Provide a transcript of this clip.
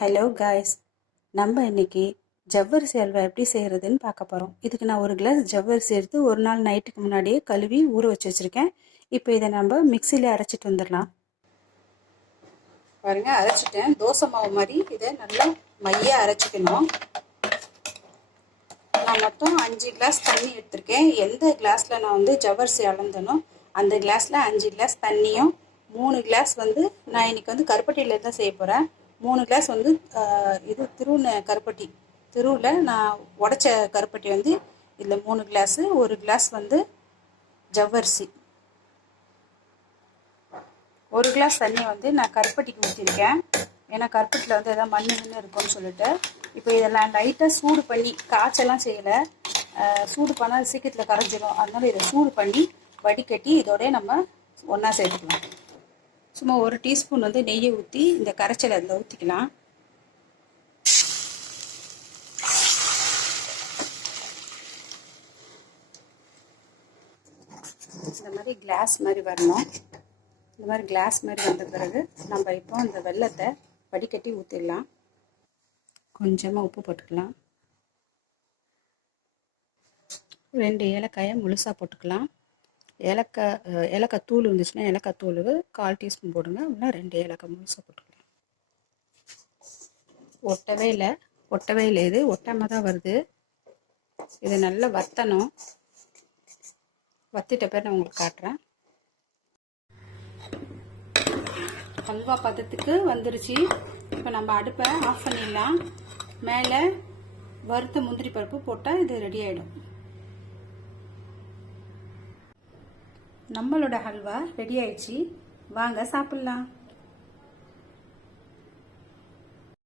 Hello guys, நம்ம இன்னைக்கு ஜவ்வரிசி அல்வா எப்படி செய்கிறதுன்னு பார்க்க போகிறோம். இதுக்கு நான் ஒரு கிளாஸ் ஜவ்வரிசி எடுத்து ஒரு நாள் நைட்டுக்கு முன்னாடியே கழுவி ஊற வச்சு வச்சுருக்கேன். இப்போ இதை நம்ம மிக்சியில் அரைச்சிட்டு வந்துடலாம். பாருங்கள், அரைச்சிட்டேன். தோசை மாவு மாதிரி இதை நல்லா மையாக அரைச்சிக்கணும். நான் மொத்தம் 5 கிளாஸ் தண்ணி எடுத்திருக்கேன். எந்த கிளாஸில் நான் ஜவ்வரிசி அளந்தனோ அந்த கிளாஸில் 5 கிளாஸ் தண்ணியும் 3 கிளாஸ் நான் இன்னைக்கு கருப்பட்டியில் தான் செய்ய போகிறேன். 3 கிளாஸ் இது திருவுன கருப்பட்டி, திருவில் நான் உடச்ச கருப்பட்டி இதில் 3 கிளாஸு, 1 கிளாஸ் ஜவ்வரிசி, 1 கிளாஸ் தண்ணி நான் கருப்பட்டிக்கு ஊற்றிருக்கேன். ஏன்னா கருப்பட்டியில் எதாவது மண் இருக்கும்னு சொல்லிட்டு. இப்போ இதெல்லாம் லைட்டாக சூடு பண்ணி, காய்ச்சலாம் செய்யலை, சூடு பண்ணால் சீக்கிரத்தில் கரைஞ்சிடும். அதனால இதை சூடு பண்ணி வடிகட்டி இதோட நம்ம ஒன்றா சேர்த்துக்கலாம். சும்மா 1 டீஸ்பூன் நெய்யை ஊற்றி இந்த கரைச்சலை அதில் ஊற்றிக்கலாம். இந்த மாதிரி கிளாஸ் மாதிரி வரணும். இந்த மாதிரி கிளாஸ் மாதிரி வந்த பிறகு நம்ம இப்போ இந்த வெல்லத்தை வடிகட்டி ஊற்றிடலாம். கொஞ்சமாக உப்பு போட்டுக்கலாம். 2 ஏலக்காயை முழுசாக போட்டுக்கலாம். ஏலக்காய் தூள் இருந்துச்சுன்னா ஏலக்காய் தூள் 1/4 டீஸ்பூன் போடுங்க. இல்லைனா 2 ஏலக்காய் முழுசாக போட்டுக்கலாம். ஒட்டவே இல்லை, இது ஒட்டாமல் தான் வருது. இதை நல்லா வற்றணும். வற்றிட்ட பேர் நான் உங்களுக்கு காட்டுறேன். அல்வா பதத்துக்கு வந்துருச்சு. இப்போ நம்ம அடுப்பை ஆஃப் பண்ணிடலாம். மேலே வறுத்த முந்திரி பருப்பு போட்டால் இது ரெடி ஆகிடும். நம்மளோட ஹல்வா ரெடி ஆயிடுச்சு. வாங்க சாப்பிடலாம்.